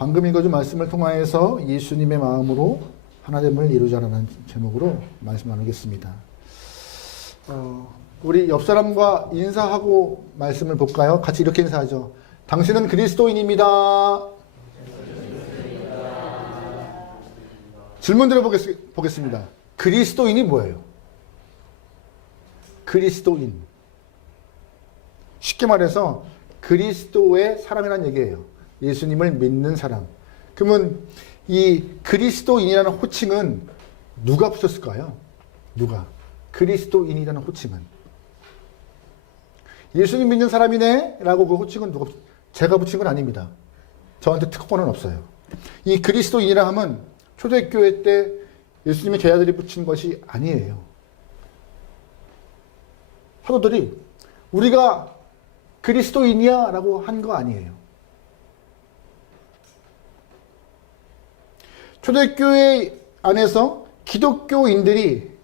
방금 읽어준 말씀을 통하여서 예수님의 마음으로 하나됨을 이루자라는 제목으로 말씀 나누겠습니다. 우리 옆 사람과 인사하고 말씀을 볼까요? 같이 이렇게 인사하죠. 당신은 그리스도인입니다. 질문 드려보겠습니다. 그리스도인이 뭐예요? 그리스도인. 쉽게 말해서 그리스도의 사람이라는 얘기예요. 예수님을 믿는 사람. 그러면 이 그리스도인이라는 호칭은 누가 붙였을까요? 누가? 그리스도인이라는 호칭은. 예수님 믿는 사람이네 라고 그 호칭은 제가 붙인 건 아닙니다. 저한테 특권은 없어요. 이 그리스도인이라 하면 초대교회 때 예수님의 제자들이 붙인 것이 아니에요. 사도들이 우리가 그리스도인이야 라고 한 거 아니에요. 초대교회 안에서 기독교인들이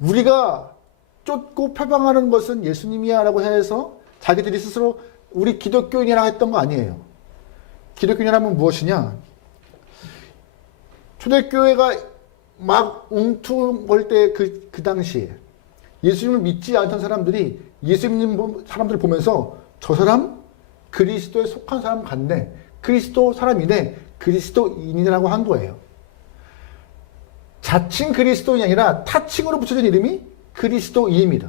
우리가 쫓고 표방하는 것은 예수님이야 라고 해서 자기들이 스스로 우리 기독교인이라 했던 거 아니에요. 기독교인이라면 무엇이냐? 초대교회가 막 웅퉁할 때 그 당시에 예수님을 믿지 않던 사람들이 예수님 사람들을 보면서 저 사람 그리스도에 속한 사람 같네. 그리스도 사람이네. 그리스도인이라고 한 거예요. 자칭 그리스도인이 아니라 타칭으로 붙여진 이름이 그리스도인입니다.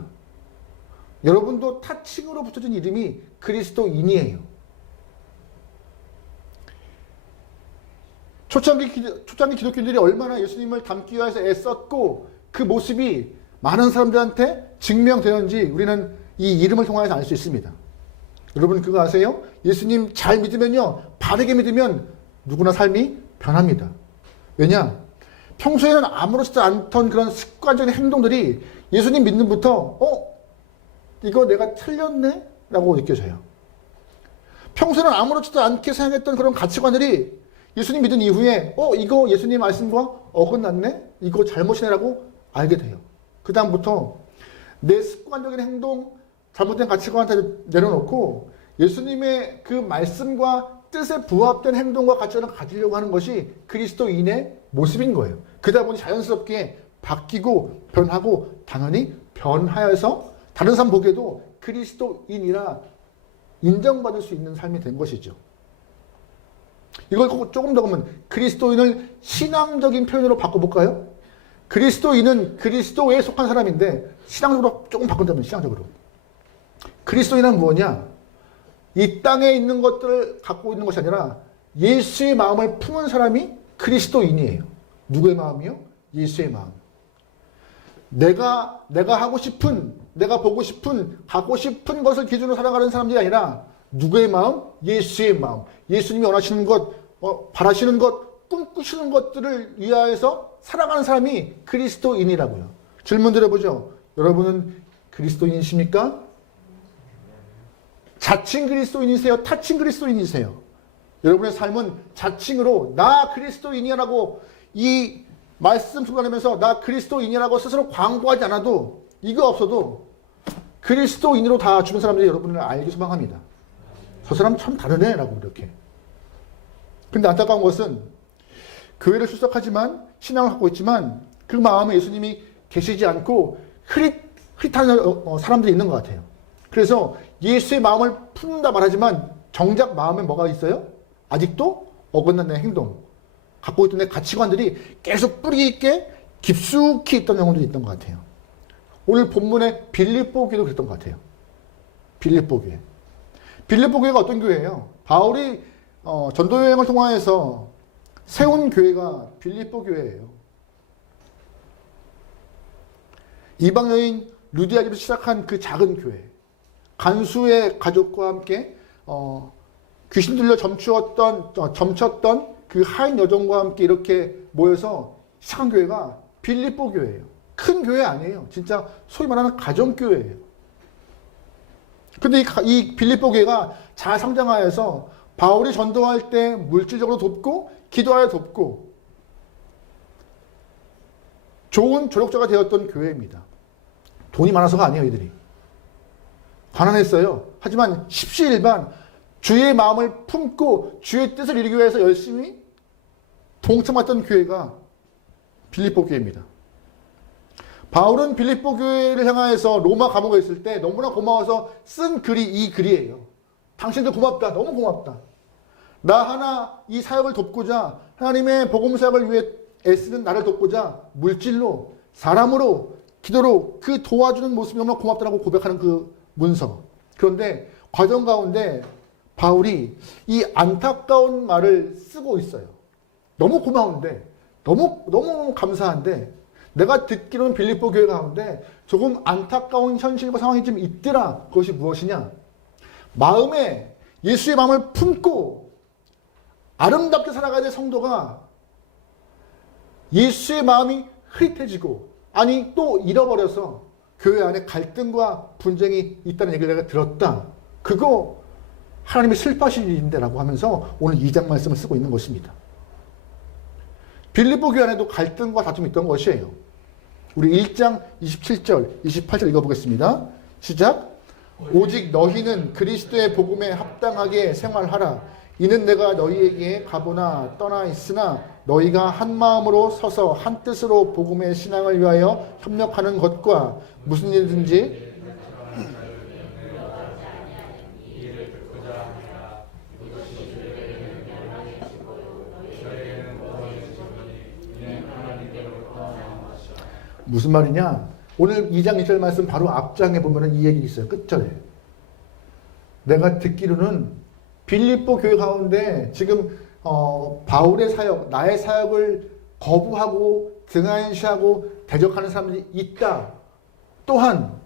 여러분도 타칭으로 붙여진 이름이 그리스도인이에요. 초창기 기독교인들이 얼마나 예수님을 닮기 위해서 애썼고 그 모습이 많은 사람들한테 증명되었는지 우리는 이 이름을 통해서 알 수 있습니다. 여러분 그거 아세요? 예수님 잘 믿으면요, 바르게 믿으면 누구나 삶이 변합니다. 왜냐? 평소에는 아무렇지도 않던 그런 습관적인 행동들이 예수님 믿는부터 이거 내가 틀렸네? 라고 느껴져요. 평소에는 아무렇지도 않게 생각했던 그런 가치관들이 예수님 믿은 이후에 이거 예수님 말씀과 어긋났네? 이거 잘못이네? 라고 알게 돼요. 그 다음부터 내 습관적인 행동, 잘못된 가치관을 내려놓고 예수님의 그 말씀과 뜻에 부합된 행동과 가치관을 가지려고 하는 것이 그리스도인의 모습인 거예요. 그러다 보니 자연스럽게 바뀌고 변하고 당연히 변하여서 다른 사람 보기에도 그리스도인이라 인정받을 수 있는 삶이 된 것이죠. 이걸 조금 더 보면 그리스도인을 신앙적인 표현으로 바꿔볼까요? 그리스도인은 그리스도에 속한 사람인데 신앙적으로 조금 바꾼다면 신앙적으로. 그리스도인은 무엇이냐? 이 땅에 있는 것들을 갖고 있는 것이 아니라 예수의 마음을 품은 사람이 그리스도인이에요. 누구의 마음이요? 예수의 마음. 내가 하고 싶은, 내가 보고 싶은, 갖고 싶은 것을 기준으로 살아가는 사람들이 아니라 누구의 마음? 예수의 마음. 예수님이 원하시는 것, 바라시는 것, 꿈꾸시는 것들을 위하여서 살아가는 사람이 그리스도인이라고요. 질문 드려보죠. 여러분은 그리스도인이십니까? 자칭 그리스도인이세요? 타칭 그리스도인이세요? 여러분의 삶은 자칭으로 나 그리스도인이라고 이 말씀 순간하면서 나 그리스도인이라고 스스로 광고하지 않아도 이거 없어도 그리스도인으로 다 주변 사람들이 여러분을 알기 소망합니다. 저 사람 참 다르네 라고 이렇게. 근데 안타까운 것은 교회를 출석하지만 신앙을 갖고 있지만 그 마음에 예수님이 계시지 않고 흐릿한 사람들이 있는 것 같아요. 그래서 예수의 마음을 품는다 말하지만 정작 마음에 뭐가 있어요? 아직도 어긋난 내 행동, 갖고 있던 내 가치관들이 계속 뿌리 있게 깊숙이 있던 경우도 있던 것 같아요. 오늘 본문의 빌립보 교회도 그랬던 것 같아요. 빌립보 교회. 빌립보 교회가 어떤 교회예요? 바울이 전도 여행을 통하여서 세운 교회가 빌립보 교회예요. 이방 여인 루디아집에서 시작한 그 작은 교회. 간수의 가족과 함께 귀신 들려 점쳤던 그 하인 여종과 함께 이렇게 모여서 시작한 교회가 빌립보 교회예요. 큰 교회 아니에요. 진짜 소위 말하는 가정교회예요. 근데 이 빌립보 교회가 잘 성장하여서 바울이 전도할 때 물질적으로 돕고 기도하여 돕고 좋은 조력자가 되었던 교회입니다. 돈이 많아서가 아니에요. 이들이 가난했어요. 하지만 십시일반 주의 마음을 품고 주의 뜻을 이루기 위해서 열심히 동참했던 교회가 빌립보 교회입니다. 바울은 빌립보 교회를 향하여서 로마 감옥에 있을 때 너무나 고마워서 쓴 글이 이 글이에요. 당신들 고맙다. 너무 고맙다. 나 하나 이 사역을 돕고자 하나님의 복음 사역을 위해 애쓰는 나를 돕고자 물질로 사람으로 기도로 그 도와주는 모습이 너무나 고맙다라고 고백하는 그 문서. 그런데 과정 가운데 바울이 이 안타까운 말을 쓰고 있어요. 너무 고마운데 너무 감사한데 내가 듣기로는 빌립보 교회 가운데 조금 안타까운 현실과 상황이 좀 있더라. 그것이 무엇이냐? 마음에 예수의 마음을 품고 아름답게 살아가야 될 성도가 예수의 마음이 흐릿해지고 아니 또 잃어버려서 교회 안에 갈등과 분쟁이 있다는 얘기를 내가 들었다. 그거 하나님의 슬퍼하실 일인데 라고 하면서 오늘 2장 말씀을 쓰고 있는 것입니다. 빌립보 교회 안에도 갈등과 다툼이 있던 것이에요. 우리 1장 27절, 28절 읽어보겠습니다. 시작. 오직 너희는 그리스도의 복음에 합당하게 생활하라. 이는 내가 너희에게 가보나 떠나 있으나 너희가 한 마음으로 서서 한 뜻으로 복음의 신앙을 위하여 협력하는 것과 무슨 일든지 무슨 말이냐? 오늘 2장 2절 말씀 바로 앞장에 보면 이 얘기 있어요. 끝절에. 내가 듣기로는 빌립보 교회 가운데 지금 바울의 사역, 나의 사역을 거부하고 등한시하고 대적하는 사람들이 있다. 또한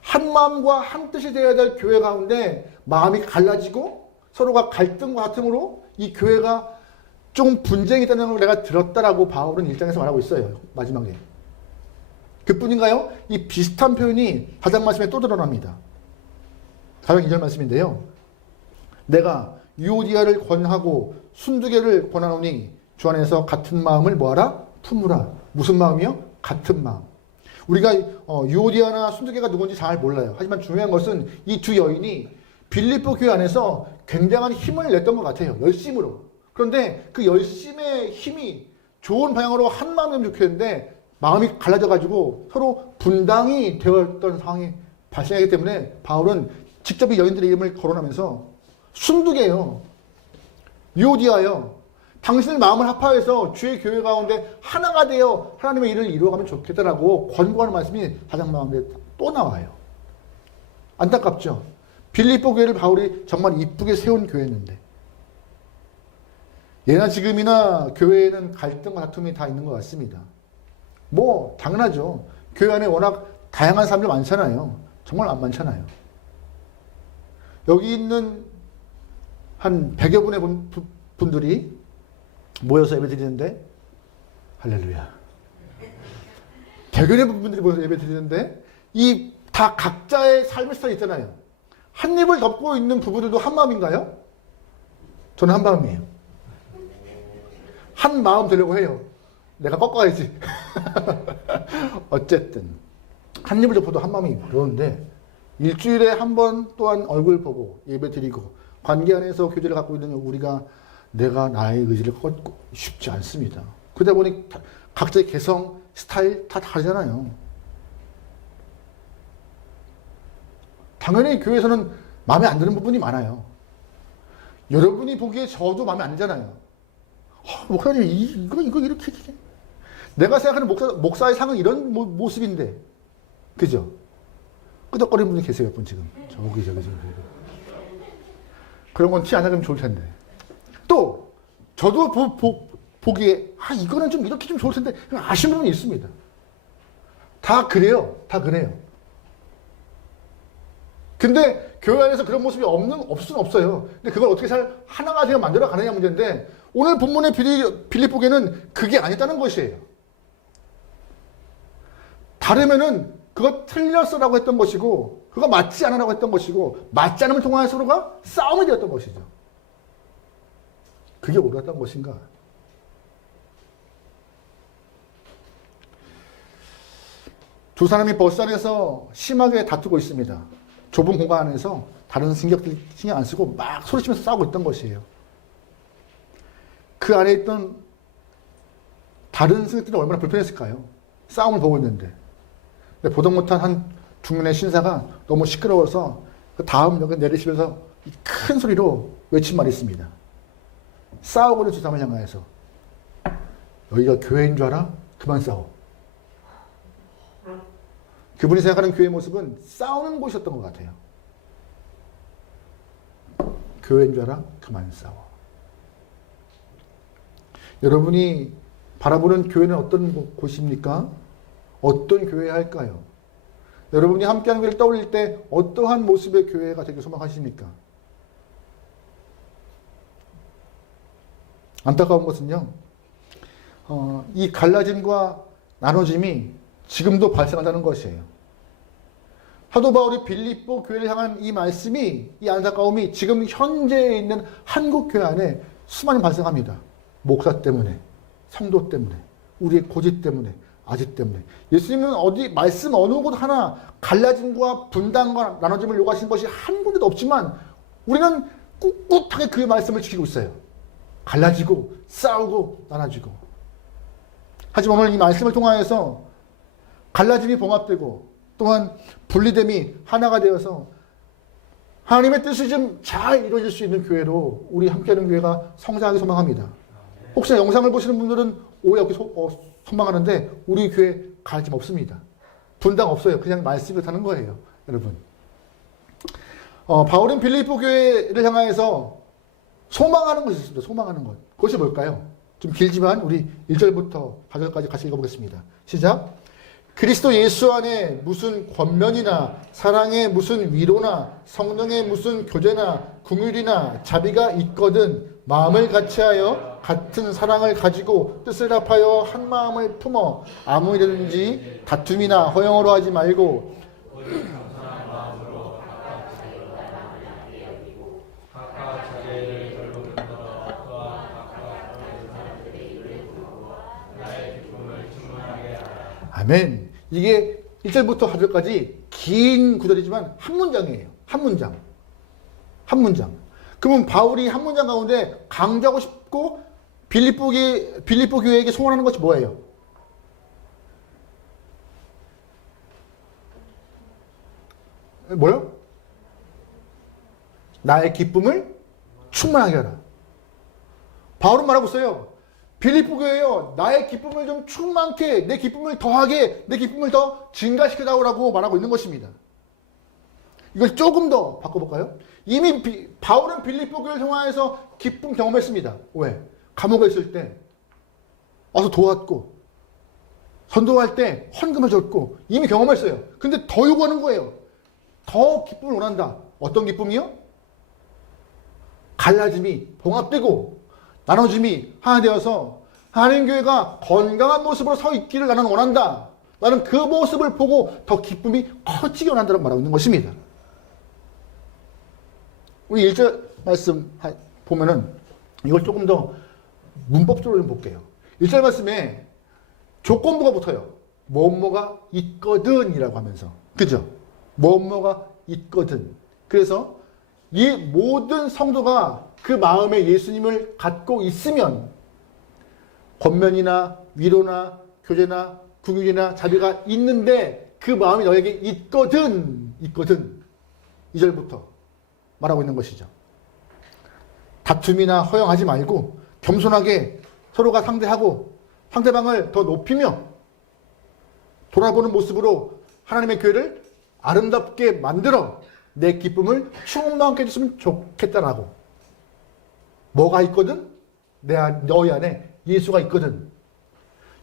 한 마음과 한 뜻이 되어야 될 교회 가운데 마음이 갈라지고 서로가 갈등과 다툼으로 이 교회가 좀 분쟁이 있다는 걸 내가 들었다라고 바울은 1장에서 말하고 있어요. 마지막에. 그뿐인가요? 이 비슷한 표현이 4장 말씀에 또 드러납니다. 4장 2절 말씀인데요. 내가 유오디아를 권하고 순두개를 권하노니 주 안에서 같은 마음을 뭐하라? 품으라. 무슨 마음이요? 같은 마음. 우리가 유오디아나 순두개가 누군지 잘 몰라요. 하지만 중요한 것은 이 두 여인이 빌립보 교회 안에서 굉장한 힘을 냈던 것 같아요. 열심으로. 그런데 그 열심의 힘이 좋은 방향으로 한 마음이면 좋겠는데 마음이 갈라져가지고 서로 분당이 되었던 상황이 발생하기 때문에 바울은 직접 이 여인들의 이름을 거론하면서 순두개요. 유오디아요. 당신의 마음을 합하여서 주의 교회 가운데 하나가 되어 하나님의 일을 이루어가면 좋겠다라고 권고하는 말씀이 4장 가운데 또 나와요. 안타깝죠. 빌립보 교회를 바울이 정말 이쁘게 세운 교회였는데 예나 지금이나 교회에는 갈등과 다툼이 다 있는 것 같습니다. 뭐 당연하죠. 교회 안에 워낙 다양한 사람들 많잖아요. 정말 안 많잖아요. 여기 있는 한 100여 분의 분들이 모여서 예배 드리는데 할렐루야. 100여 분들이 모여서 예배 드리는데 이 다 각자의 삶의 스타일이 있잖아요. 한 입을 덮고 있는 부부들도 한 마음인가요? 저는 한 마음이에요. 한 마음 되려고 해요. 내가 꺾어야지. 어쨌든 한 입을 덮어도 한 마음이 그러는데 일주일에 한 번 또한 얼굴 보고 예배 드리고 관계 안에서 교제를 갖고 있는 우리가 내가 나의 의지를 꺾고 쉽지 않습니다. 그러다 보니 각자의 개성, 스타일 다 다르잖아요. 당연히 교회에서는 마음에 안 드는 부분이 많아요. 여러분이 보기에 저도 마음에 안 들잖아요. 목사님 이거 이렇게 내가 생각하는 목사의 상은 이런 모습인데 그죠? 끄덕거리는 분이 계세요. 몇 분 지금 저기 그런 건 티 안 나면 좋을 텐데 또 저도 보기에 이거는 좀 이렇게 좀 좋을 텐데 아쉬운 부분이 있습니다. 다 그래요. 근데 교회 안에서 그런 모습이 없을 수는 없어요. 근데 그걸 어떻게 하나가 되어 만들어 가느냐 문제인데 오늘 본문의 빌립보교는 그게 아니다는 것이에요. 다르면은 그거 틀렸어라고 했던 것이고 그거 맞지 않으라고 했던 것이고 맞지 않음을 통하여 서로가 싸움이 되었던 것이죠. 그게 옳았던 것인가? 두 사람이 버스 안에서 심하게 다투고 있습니다. 좁은 공간 안에서 다른 신경들 신경 안 쓰고 막 소리치면서 싸우고 있던 것이에요. 그 안에 있던 다른 승객들이 얼마나 불편했을까요? 싸움을 보고 있는데. 근데 보다 못한 한 중년의 신사가 너무 시끄러워서 그 다음 역에 내리시면서 큰 소리로 외친 말이 있습니다. 싸우고 있는 두 사람을 향하여서 여기가 교회인 줄 알아? 그만 싸워. 그분이 생각하는 교회의 모습은 싸우는 곳이었던 것 같아요. 교회인 줄 알아? 그만 싸워. 여러분이 바라보는 교회는 어떤 곳입니까? 어떤 교회야 할까요? 여러분이 함께하는 교회를 떠올릴 때 어떠한 모습의 교회가 되길 소망하십니까? 안타까운 것은요, 이 갈라짐과 나눠짐이 지금도 발생한다는 것이에요. 사도 바울이 빌립보 교회를 향한 이 말씀이, 이 안타까움이 지금 현재에 있는 한국 교회 안에 수많이 발생합니다. 목사 때문에, 성도 때문에, 우리의 고집 때문에, 아집 때문에. 예수님은 어디 말씀 어느 곳 하나 갈라짐과 분단과 나눠짐을 요구하시는 것이 한 군데도 없지만 우리는 꿋꿋하게 그의 말씀을 지키고 있어요. 갈라지고 싸우고 나눠지고. 하지만 오늘 이 말씀을 통하여서 갈라짐이 봉합되고 또한 분리됨이 하나가 되어서 하나님의 뜻이 좀 잘 이루어질 수 있는 교회로 우리 함께하는 교회가 성장하기 소망합니다. 혹시나 영상을 보시는 분들은 오해하기 소망하는데 우리 교회 갈라짐 없습니다. 분당 없어요. 그냥 말씀을 하는 거예요. 여러분. 바울은 빌립보 교회를 향하여서 소망하는 것이 있습니다. 소망하는 것. 그것이 뭘까요? 좀 길지만 우리 1절부터 4절까지 같이 읽어보겠습니다. 시작. 그리스도 예수 안에 무슨 권면이나 사랑의 무슨 위로나 성령의 무슨 교제나 긍휼이나 자비가 있거든 마음을 같이하여 같은 사랑을 가지고 뜻을 합하여 한 마음을 품어 아무 일이든지 다툼이나 허영으로 하지 말고 아멘. 이게 1절부터 4절까지 긴 구절이지만 한 문장이에요. 한 문장. 한 문장. 그러면 바울이 한 문장 가운데 강조하고 싶고 빌립보 교회에게 소원하는 것이 뭐예요? 뭐요? 나의 기쁨을 충만하게 하라. 바울은 말하고 있어요. 빌립보 교회요, 나의 기쁨을 좀 충만케, 내 기쁨을 더하게, 내 기쁨을 더 증가시켜다오라고 말하고 있는 것입니다. 이걸 조금 더 바꿔볼까요? 이미 바울은 빌립보 교회를 통하여서 기쁨 경험했습니다. 왜? 감옥에 있을 때 와서 도왔고, 선도할 때 헌금을 줬고, 이미 경험했어요. 근데 더 요구하는 거예요. 더 기쁨을 원한다. 어떤 기쁨이요? 갈라짐이 봉합되고, 나눠짐이 하나 되어서 하나님 교회가 건강한 모습으로 서 있기를 나는 원한다. 나는 그 모습을 보고 더 기쁨이 커지기 원한다고 말하고 있는 것입니다. 우리 1절 말씀 보면은 이걸 조금 더 문법적으로 좀 볼게요. 1절 말씀에 조건부가 붙어요. 뭐뭐가 있거든 이라고 하면서. 그죠? 뭐뭐가 있거든. 그래서 이 모든 성도가 그 마음에 예수님을 갖고 있으면 권면이나 위로나 교제나 긍휼이나 자비가 있는데 그 마음이 너에게 있거든. 2절부터 말하고 있는 것이죠. 다툼이나 허영하지 말고 겸손하게 서로가 상대하고 상대방을 더 높이며 돌아보는 모습으로 하나님의 교회를 아름답게 만들어 내 기쁨을 충만하게 해줬으면 좋겠다라고. 뭐가 있거든? 너희 안에 예수가 있거든.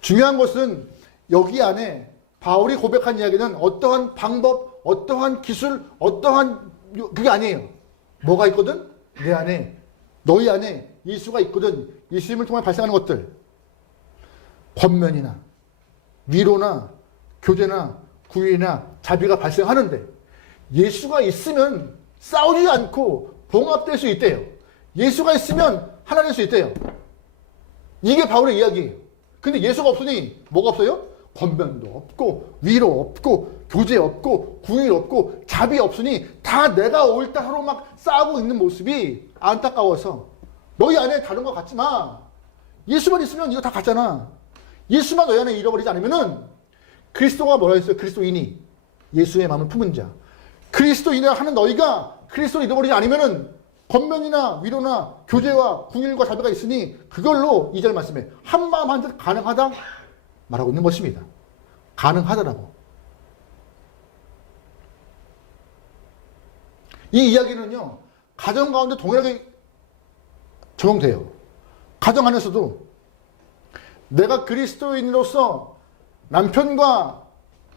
중요한 것은 여기 안에 바울이 고백한 이야기는 어떠한 방법, 어떠한 기술, 어떠한 그게 아니에요. 뭐가 있거든? 내 안에, 너희 안에 예수가 있거든. 예수님을 통해 발생하는 것들. 권면이나 위로나 교제나 구휼이나 자비가 발생하는데 예수가 있으면 싸우지 않고 봉합될 수 있대요. 예수가 있으면 하나 될 수 있대요. 이게 바울의 이야기예요. 근데 예수가 없으니 뭐가 없어요? 권면도 없고 위로 없고 교제 없고 구휼 없고 답이 없으니 다 내가 옳다 하러 막 싸우고 있는 모습이 안타까워서 너희 안에 다른 거 같지 마. 예수만 있으면 이거 다 같잖아. 예수만 너희 안에 잃어버리지 않으면은 그리스도가 뭐라 했어요? 그리스도인이 예수의 마음을 품은 자. 그리스도인이라 하는 너희가 그리스도를 잃어버리지 않으면은 권면이나 위로나 교제와 궁일과 자비가 있으니 그걸로 2절 말씀에 한 마음 한 뜻 가능하다 말하고 있는 것입니다. 가능하다라고. 이 이야기는요, 가정 가운데 동일하게 적용돼요. 가정 안에서도 내가 그리스도인으로서 남편과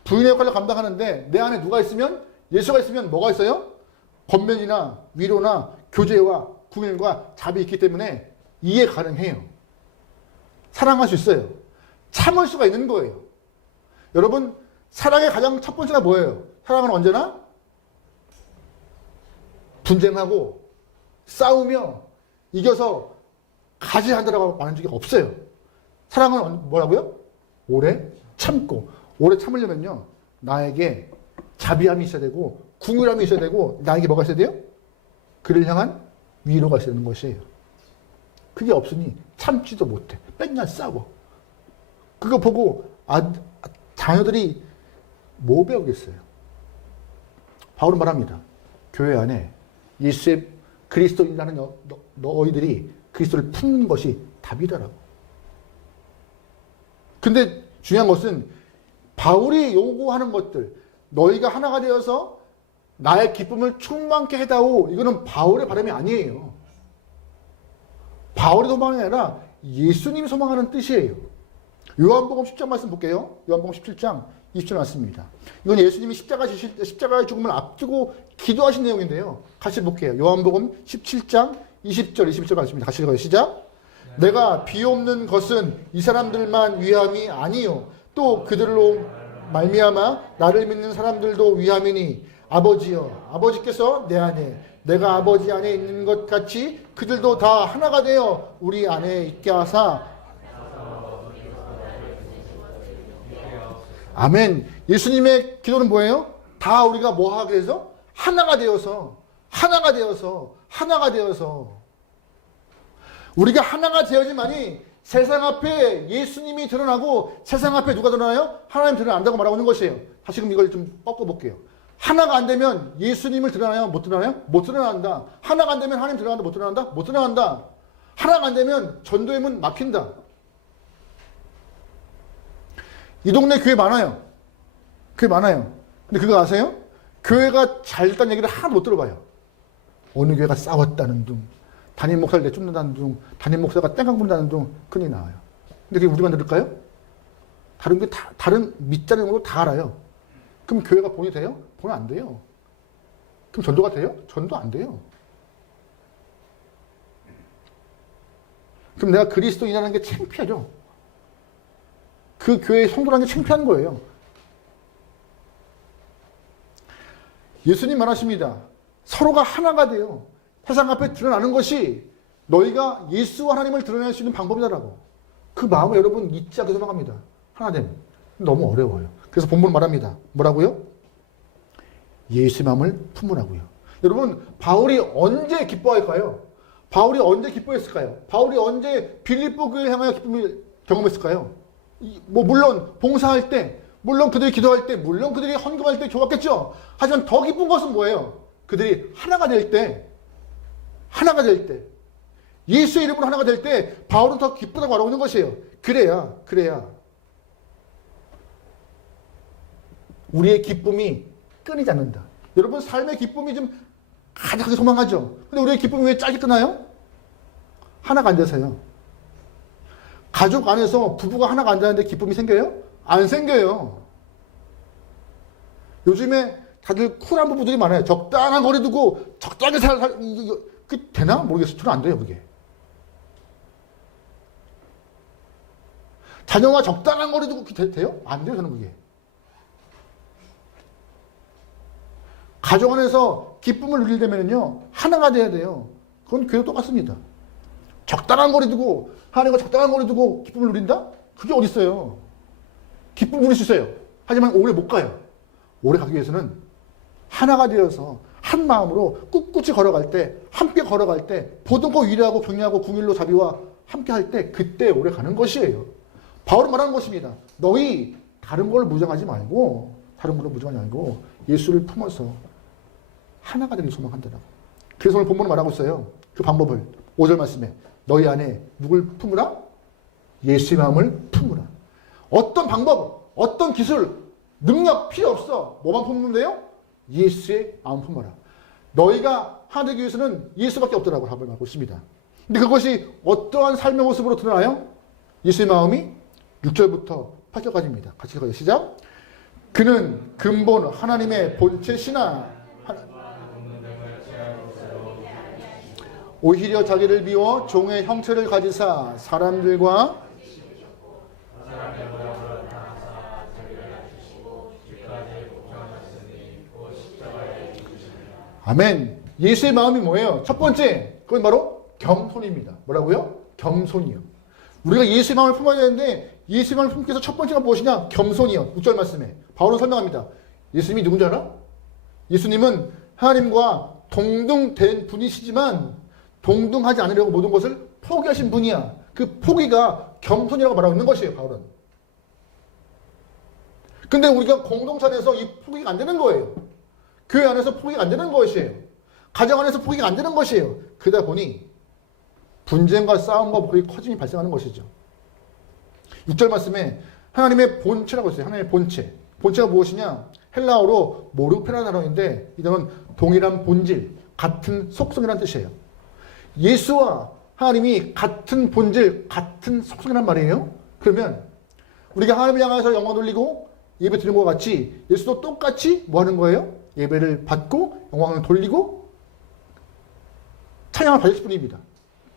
부인의 역할을 감당하는데 내 안에 누가 있으면, 예수가 있으면 뭐가 있어요? 권면이나 위로나 교제와 궁일과 자비 있기 때문에 이해 가능해요. 사랑할 수 있어요. 참을 수가 있는 거예요. 여러분, 사랑의 가장 첫 번째가 뭐예요? 사랑은 언제나 분쟁하고 싸우며 이겨서 가지한다라고 말한 적이 없어요. 사랑은 뭐라고요? 오래 참고. 오래 참으려면요, 나에게 자비함이 있어야 되고 궁휼함이 있어야 되고 나에게 뭐가 있어야 돼요? 그를 향한 위로가 있어야 되는 것이에요. 그게 없으니 참지도 못해. 맨날 싸워. 그거 보고 자녀들이 뭐 배우겠어요? 바울은 말합니다. 교회 안에 예수의 그리스도인이라는 너희들이 그리스도를 품는 것이 답이다라고. 근데 중요한 것은 바울이 요구하는 것들, 너희가 하나가 되어서 나의 기쁨을 충만케 해다오. 이거는 바울의 바람이 아니에요. 바울의 소망이 아니라 예수님이 소망하는 뜻이에요. 요한복음 10장 말씀 볼게요. 요한복음 17장 20절 말씀입니다. 이건 예수님이 십자가의 죽음을 앞두고 기도하신 내용인데요. 같이 볼게요. 요한복음 17장 20절 21절 말씀입니다. 같이 읽어요. 시작. 내가 비옵는 것은 이 사람들만 위함이 아니요 또 그들로 말미암아 나를 믿는 사람들도 위함이니 아버지여, 아버지께서 내 안에 내가 아버지 안에 있는 것 같이 그들도 다 하나가 되어 우리 안에 있게 하사. 아멘. 예수님의 기도는 뭐예요? 다 우리가 뭐 하게 돼서? 하나가 되어서 우리가 하나가 되어야지만이 세상 앞에 예수님이 드러나고 세상 앞에 누가 드러나요? 하나님 드러난다고 말하고 있는 것이에요. 다시 그럼 이걸 좀 꺾어볼게요. 하나가 안 되면 예수님을 드러나요? 못 드러나요? 못 드러난다. 하나가 안 되면 하나님 드러난다? 못 드러난다? 못 드러난다. 하나가 안 되면 전도의 문 막힌다. 이 동네 교회 많아요. 교회 많아요. 근데 그거 아세요? 교회가 잘 됐다는 얘기를 하나도 못 들어봐요. 어느 교회가 싸웠다는 둥, 담임 목사를 내쫓는다는 둥, 담임 목사가 땡깡 부른다는 둥, 그런 얘기 나와요. 근데 그게 우리만 들을까요? 다른 게 다른 밑자리로 다 알아요. 그럼 교회가 본이 돼요? 본 안 돼요. 그럼 전도가 돼요? 전도 안 돼요. 그럼 내가 그리스도인이라는 게 창피하죠. 그 교회의 성도라는 게 창피한 거예요. 예수님 말하십니다. 서로가 하나가 돼요. 세상 앞에 드러나는 것이 너희가 예수와 하나님을 드러낼 수 있는 방법이다라고. 그 마음을 여러분 잊지 않게 도망갑니다. 하나됨. 너무 어려워요. 그래서 본문 말합니다. 뭐라고요? 예수의 마음을 품으라고요. 여러분, 바울이 언제 기뻐할까요? 바울이 언제 기뻐했을까요? 바울이 언제 빌립보 교회를 향하여 기쁨을 경험했을까요? 물론 봉사할 때, 물론 그들이 기도할 때, 물론 그들이 헌금할 때 좋았겠죠. 하지만 더 기쁜 것은 뭐예요? 그들이 하나가 될 때, 예수의 이름으로 하나가 될 때 바울은 더 기쁘다고 말하고 있는 것이에요. 그래야 우리의 기쁨이 끊이지 않는다. 여러분, 삶의 기쁨이 좀 가득하게 소망하죠. 근데 우리의 기쁨이 왜 짧게 끊어요? 하나가 안 돼서요. 가족 안에서 부부가 하나가 안 되는데 기쁨이 생겨요? 안 생겨요. 요즘에 다들 쿨한 부부들이 많아요. 적당한 거리 두고 적당히 그게 되나? 모르겠어요. 저는 안 돼요, 그게. 자녀와 적당한 거리 두고 돼요? 안 돼요, 저는 그게. 가정 안에서 기쁨을 누리려면요, 하나가 돼야 돼요. 그건 교회도 똑같습니다. 적당한 거리 두고, 하나님과 적당한 거리 두고 기쁨을 누린다? 그게 어딨어요. 기쁨 누릴 수 있어요. 하지만 오래 못 가요. 오래 가기 위해서는 하나가 되어서 한 마음으로 꿋꿋이 걸어갈 때, 함께 걸어갈 때, 모든 거 위로하고 격려하고 궁일로 자비와 함께 할 때 그때 오래 가는 것이에요. 바울은 말하는 것입니다. 너희 다른 걸 무장하지 말고 예수를 품어서 하나가 되길 소망한다라고. 그래서 오늘 본문을 말하고 있어요. 그 방법을 5절 말씀에 너희 안에 누굴 품으라? 예수의 마음을 품으라. 어떤 방법, 어떤 기술, 능력 필요 없어. 뭐만 품으면 돼요? 예수의 마음 품어라. 너희가 하나 되기 위해서는 예수밖에 없더라고 답을 받고 있습니다. 근데 그것이 어떠한 삶의 모습으로 드러나요? 예수의 마음이 6절부터 8절까지입니다. 같이 읽어요. 시작. 그는 근본 하나님의 본체시나 오히려 자기를 비워 종의 형체를 가지사 사람들과 아멘. 예수의 마음이 뭐예요? 첫 번째, 그건 바로 겸손입니다. 뭐라고요? 겸손이요. 우리가 예수의 마음을 품어야 되는데 예수의 마음을 품기 위해서 첫 번째가 무엇이냐? 겸손이요. 6절 말씀에 바울은 설명합니다. 예수님이 누군지 알아? 예수님은 하나님과 동등된 분이시지만 동등하지 않으려고 모든 것을 포기하신 분이야. 그 포기가 겸손이라고 말하고 있는 것이에요. 바울은. 근데 우리가 공동체 안에서 이 포기가 안 되는 거예요. 교회 안에서 포기가 안 되는 것이에요. 가정 안에서 포기가 안 되는 것이에요. 그러다 보니 분쟁과 싸움과 거의 커짐이 발생하는 것이죠. 6절 말씀에 하나님의 본체라고 했어요. 하나님의 본체. 본체가 무엇이냐? 헬라어로 모르페라는 단어인데 이 단어는 동일한 본질, 같은 속성이라는 뜻이에요. 예수와 하나님이 같은 본질, 같은 속성이란 말이에요. 그러면 우리가 하나님을 향해서 영광 돌리고 예배 드리는 것과 같이 예수도 똑같이 뭐 하는 거예요? 예배를 받고 영광을 돌리고 찬양을 받을 뿐입니다.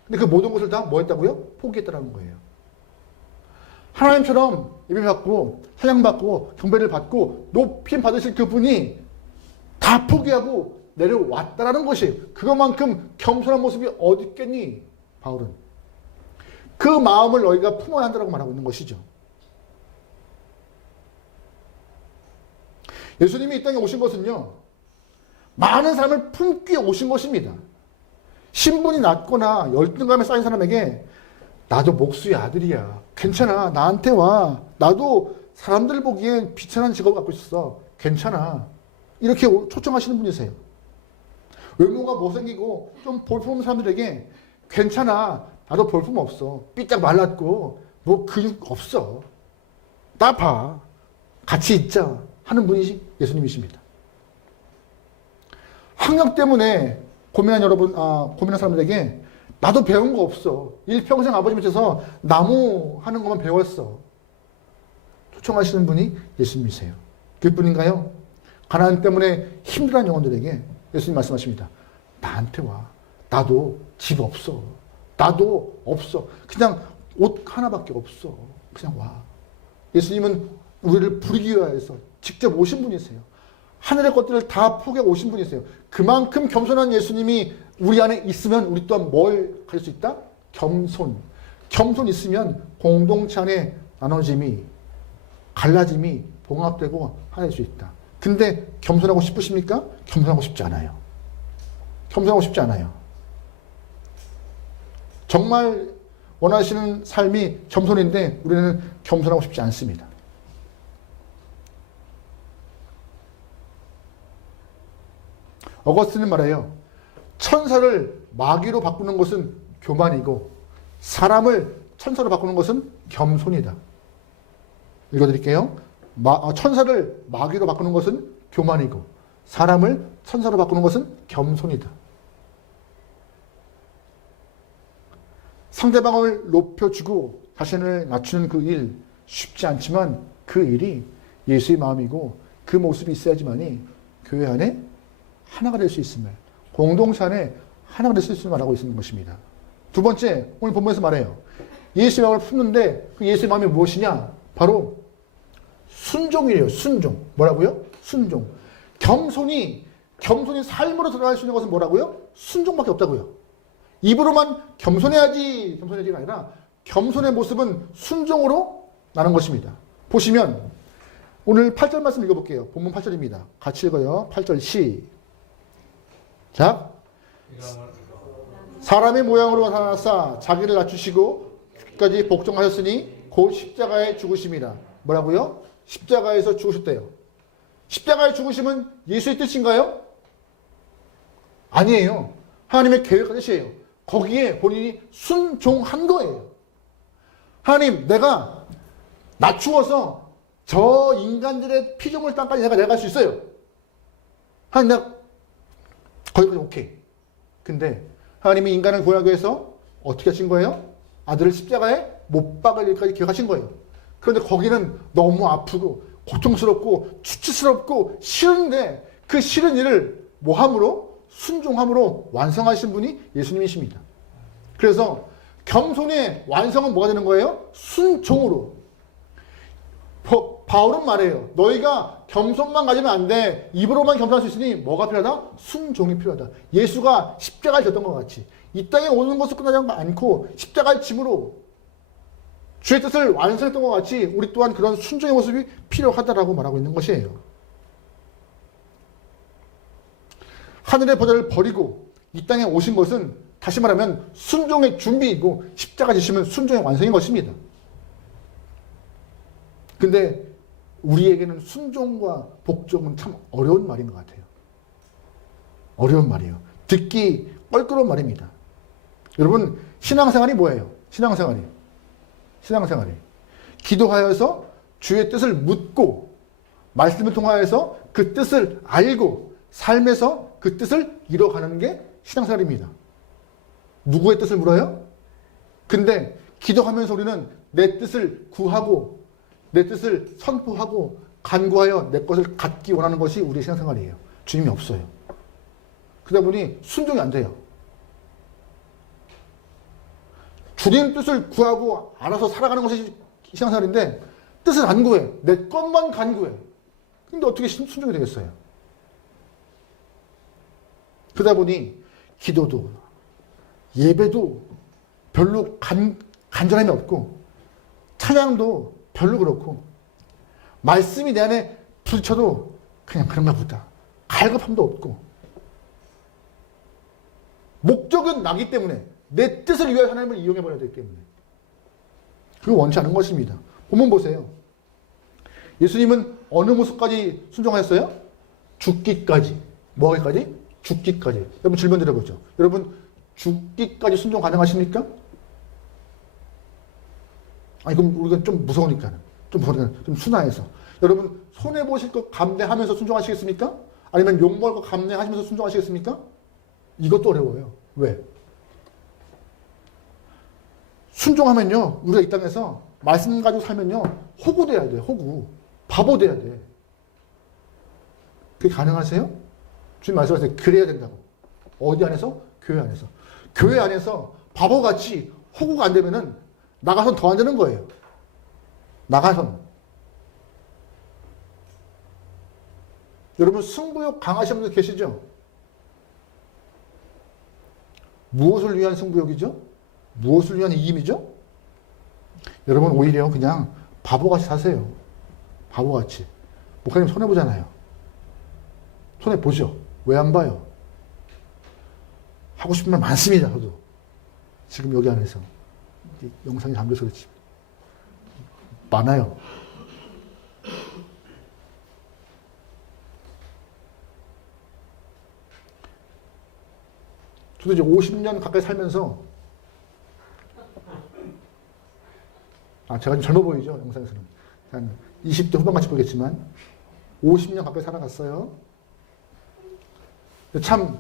근데 그 모든 것을 다 뭐 했다고요? 포기했다는 거예요. 하나님처럼 예배 받고 찬양 받고 경배를 받고 높임 받으실 그분이 다 포기하고 내려왔다라는 것이에요. 그것만큼 겸손한 모습이 어디 있겠니? 바울은. 그 마음을 너희가 품어야 한다고 말하고 있는 것이죠. 예수님이 이 땅에 오신 것은요. 많은 사람을 품기 위해 오신 것입니다. 신분이 낮거나 열등감에 쌓인 사람에게 나도 목수의 아들이야. 괜찮아. 나한테 와. 나도 사람들 보기엔 비천한 직업을 갖고 있어. 괜찮아. 이렇게 초청하시는 분이세요. 외모가 못생기고 좀 볼품 사람들에게 괜찮아. 나도 볼품 없어. 삐짝 말랐고 뭐 근육 없어. 나 봐. 같이 있자. 하는 분이 예수님이십니다. 학력 때문에 고민한 고민한 사람들에게 나도 배운 거 없어. 일평생 아버지 밑에서 나무 하는 것만 배웠어. 초청하시는 분이 예수님이세요. 그뿐인가요? 가난 때문에 힘들어하는 영혼들에게 예수님 말씀하십니다. 나한테 와. 나도 집 없어. 나도 없어. 그냥 옷 하나밖에 없어. 그냥 와. 예수님은 우리를 부르기 위해서 직접 오신 분이세요. 하늘의 것들을 다 포기하고 오신 분이세요. 그만큼 겸손한 예수님이 우리 안에 있으면 우리 또한 뭘 가질 수 있다? 겸손. 겸손 있으면 공동체 안에 나눠짐이, 갈라짐이 봉합되고 하나일 수 있다. 근데 겸손하고 싶으십니까? 겸손하고 싶지 않아요. 겸손하고 싶지 않아요. 정말 원하시는 삶이 겸손인데 우리는 겸손하고 싶지 않습니다. 어거스틴은 말해요. 천사를 마귀로 바꾸는 것은 교만이고 사람을 천사로 바꾸는 것은 겸손이다. 읽어드릴게요. 천사를 마귀로 바꾸는 것은 교만이고 사람을 천사로 바꾸는 것은 겸손이다. 상대방을 높여주고 자신을 낮추는 그 일 쉽지 않지만 그 일이 예수의 마음이고 그 모습이 있어야지만이 교회 안에 하나가 될 수 있음을, 공동체 안에 하나가 될 수 있음을 말하고 있는 것입니다. 두 번째, 오늘 본문에서 말해요. 예수의 마음을 품는데 그 예수의 마음이 무엇이냐? 바로 순종이래요. 순종. 뭐라고요? 순종. 겸손이 삶으로 드러날 수 있는 것은 뭐라고요? 순종밖에 없다고요. 입으로만 겸손해야지가 아니라 겸손의 모습은 순종으로 나는 것입니다. 보시면 오늘 8절 말씀 읽어볼게요. 본문 8절입니다. 같이 읽어요. 8절 시작. 사람의 모양으로 나타나사 자기를 낮추시고 끝까지 복종하셨으니 곧 십자가에 죽으심이라. 뭐라고요? 십자가에서 죽으셨대요. 십자가에 죽으심은 예수의 뜻인가요? 아니에요. 하나님의 계획과 뜻이에요. 거기에 본인이 순종한 거예요. 하나님, 내가 낮추어서 저 인간들의 피조물 땅까지 내가 내려갈 수 있어요. 하나님, 내가 거기까지 오케이. 근데 하나님이 인간을 구하기 위해서 어떻게 하신 거예요? 아들을 십자가에 못 박을 일까지 기억하신 거예요. 그런데 거기는 너무 아프고 고통스럽고 수치스럽고 싫은데 그 싫은 일을 뭐함으로? 순종함으로 완성하신 분이 예수님이십니다. 그래서 겸손의 완성은 뭐가 되는 거예요? 순종으로. 바울은 말해요. 너희가 겸손만 가지면 안 돼. 입으로만 겸손할 수 있으니 뭐가 필요하다? 순종이 필요하다. 예수가 십자가를 졌던 것 같이 이 땅에 오는 것을 끝나지 않고 십자가의 짐으로 주의 뜻을 완성했던 것 같이 우리 또한 그런 순종의 모습이 필요하다라고 말하고 있는 것이에요. 하늘의 보좌를 버리고 이 땅에 오신 것은 다시 말하면 순종의 준비이고 십자가 지심은 순종의 완성인 것입니다. 근데 우리에게는 순종과 복종은 참 어려운 말인 것 같아요. 어려운 말이에요. 듣기 껄끄러운 말입니다. 여러분, 신앙생활이 뭐예요? 신앙생활이 기도하여서 주의 뜻을 묻고 말씀을 통하여서 그 뜻을 알고 삶에서 그 뜻을 이뤄가는 게 신앙생활입니다. 누구의 뜻을 물어요? 근데 기도하면서 우리는 내 뜻을 구하고 내 뜻을 선포하고 간구하여 내 것을 갖기 원하는 것이 우리의 신앙생활이에요. 주님이 없어요. 그러다 보니 순종이 안 돼요. 주님 뜻을 구하고 알아서 살아가는 것이 신앙생활인데 뜻을 안 구해. 내 것만 간구해. 근데 어떻게 순종이 되겠어요? 그러다 보니 기도도 예배도 별로 간절함이 없고 찬양도 별로 그렇고 말씀이 내 안에 부딪혀도 그냥 그런가 보다. 갈급함도 없고 목적은 나기 때문에 내 뜻을 위하여 하나님을 이용해버려야 되기 때문에 그거 원치 않은 것입니다. 본문 보세요. 예수님은 어느 모습까지 순종하셨어요? 죽기까지. 뭐하기까지? 죽기까지. 여러분 질문 드려보죠. 여러분 죽기까지 순종 가능하십니까? 아니 그럼 우리가 좀 무서우니까는 좀 순화해서 여러분 손해보실 것 감내하면서 순종하시겠습니까? 아니면 욕먹을 것 감내하시면서 순종하시겠습니까? 이것도 어려워요. 왜? 순종하면요 우리가 이 땅에서 말씀 가지고 살면요 호구돼야 돼. 호구. 바보 돼야 돼. 그게 가능하세요? 주님 말씀하세요. 그래야 된다고. 어디 안에서? 교회 안에서. 교회 안에서 바보같이 호구가 안 되면은 나가선 더 안 되는 거예요. 나가선. 여러분 승부욕 강하신 분들 계시죠? 무엇을 위한 승부욕이죠? 무엇을 위한 이김이죠? 여러분 오히려 그냥 바보같이 사세요. 바보같이. 목사님 손해보잖아요. 손해보죠. 왜 안 봐요? 하고 싶은 말 많습니다. 저도. 지금 여기 안에서. 영상이 담겨서 그렇지. 많아요. 저도 이제 50년 가까이 살면서 제가 좀 젊어 보이죠? 영상에서는. 한 20대 후반같이 보이겠지만 50년 가까이 살아갔어요. 참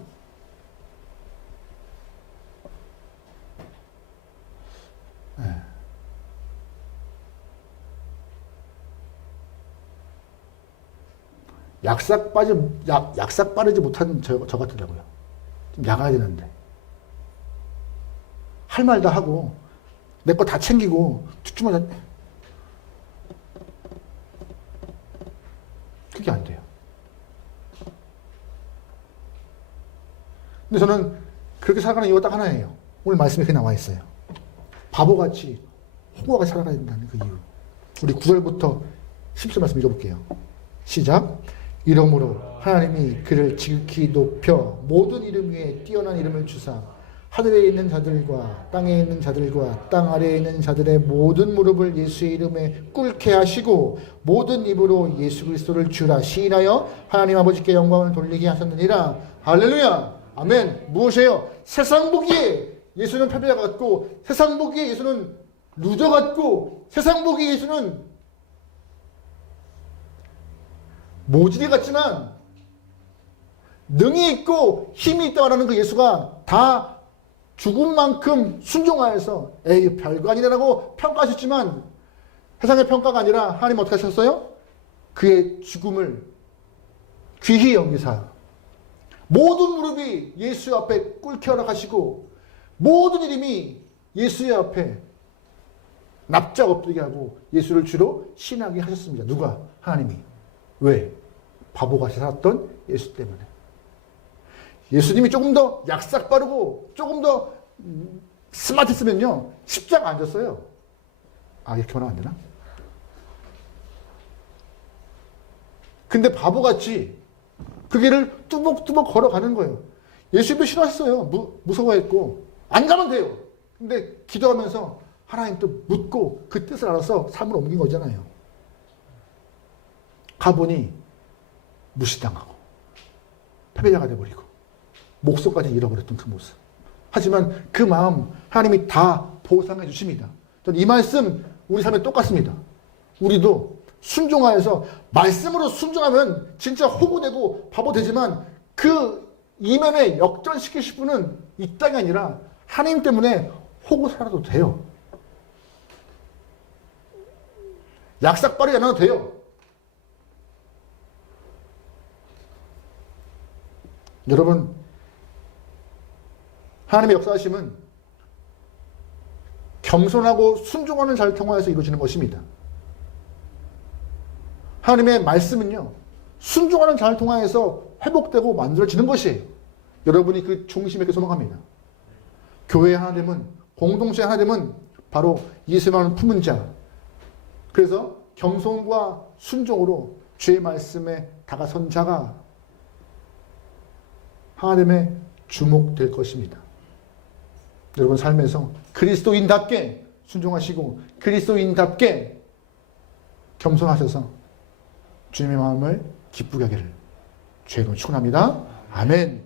약삭 빠르지 못한 저 같더라고요. 좀 야가야 되는데. 할 말 다 하고, 내 거 다 챙기고, 툭툭만 그게 안 돼요. 근데 저는 그렇게 살아가는 이유가 딱 하나예요. 오늘 말씀에 그렇게 나와 있어요. 바보같이, 호구같이 살아가야 된다는 그 이유. 우리 9절부터 10절 말씀 읽어볼게요. 시작. 이러므로 하나님이 그를 지극히 높여 모든 이름 위에 뛰어난 이름을 주사 하늘에 있는 자들과 땅에 있는 자들과 땅 아래에 있는 자들의 모든 무릎을 예수의 이름에 꿇게 하시고 모든 입으로 예수 그리스도를 주라 시인하여 하나님 아버지께 영광을 돌리게 하셨느니라. 할렐루야. 아멘. 무엇이에요? 세상 보기에 예수는 패배자 같고, 세상 보기에 예수는 루저 같고, 세상 보기에 예수는 모질이 같지만 능이 있고 힘이 있다고 하는 그 예수가 다 죽은 만큼 순종하여서 에이 별거 아니라고 평가하셨지만, 세상의 평가가 아니라 하나님 어떻게 하셨어요? 그의 죽음을 귀히 여기사 모든 무릎이 예수 앞에 꿇게 허락하시고 모든 이름이 예수의 앞에 납작 엎드리게 하고 예수를 주로 신하게 하셨습니다. 누가? 하나님이. 왜? 바보같이 살았던 예수 때문에. 예수님이 조금 더 약삭 빠르고 조금 더 스마트했으면요 십자가 안 졌어요. 아, 이렇게 말하면 안 되나? 근데 바보같이 그 길을 뚜벅뚜벅 걸어가는 거예요. 예수님도 싫어했어요. 무서워했고 안 가면 돼요. 근데 기도하면서 하나님 또 묻고 그 뜻을 알아서 삶을 옮긴 거잖아요. 가보니 무시당하고 패배자가 돼버리고 목숨까지 잃어버렸던 그 모습. 하지만 그 마음 하나님이 다 보상해 주십니다. 저는 이 말씀 우리 삶에 똑같습니다. 우리도 순종하여서 말씀으로 순종하면 진짜 호구되고 바보 되지만 그 이면에 역전시키실 분은 이 땅이 아니라 하나님 때문에 호구 살아도 돼요. 약삭빠르게 안 해도 돼요. 여러분, 하나님의 역사하심은 겸손하고 순종하는 자를 통하여서 이루어지는 것입니다. 하나님의 말씀은요, 순종하는 자를 통하여서 회복되고 만들어지는 것이에요. 여러분이 그 중심에 있게 소망합니다. 교회의 하나님은, 공동체의 하나님은 바로 예수만을 품은 자. 그래서 겸손과 순종으로 주의 말씀에 다가선 자가 하나님의 주목될 것입니다. 여러분 삶에서 그리스도인답게 순종하시고 그리스도인답게 겸손하셔서 주님의 마음을 기쁘게 하기를 주의 이름으로 축원합니다. 아멘.